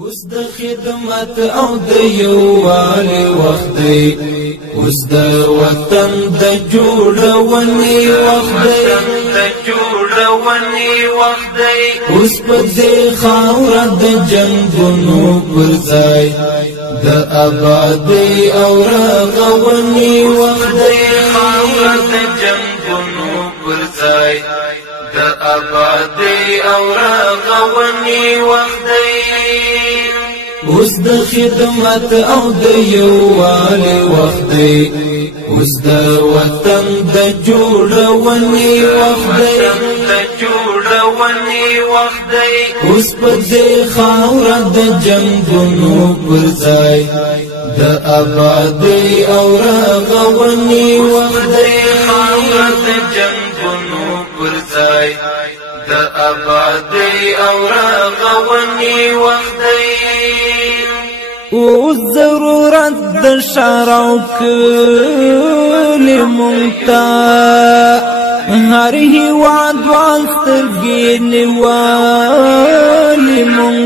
اوس د خدمت او د یووالي وخت دی، اوس د وطن د جوړونې وخت دی، اوس په دې خاوره د جنګونو پر ځای د آبادۍ او رغونې وخت دی، خاوره د جنګونو پر ځای د آبادۍ او رغونې وخت دی. اوس د خدمت او د یووالي وخت دی، اوس د وطن د جوړونې وخت دی، اوس په دې خاوره د جنګونو پر ځای د آبادۍ او رغونې وخت دی، خاوره د جنګونو پر ځای د آبادۍ او رغونې وخت دی. اوس ضرورت د شارو کلی مونږ هر هیواد وال سترګې نیولې مونږ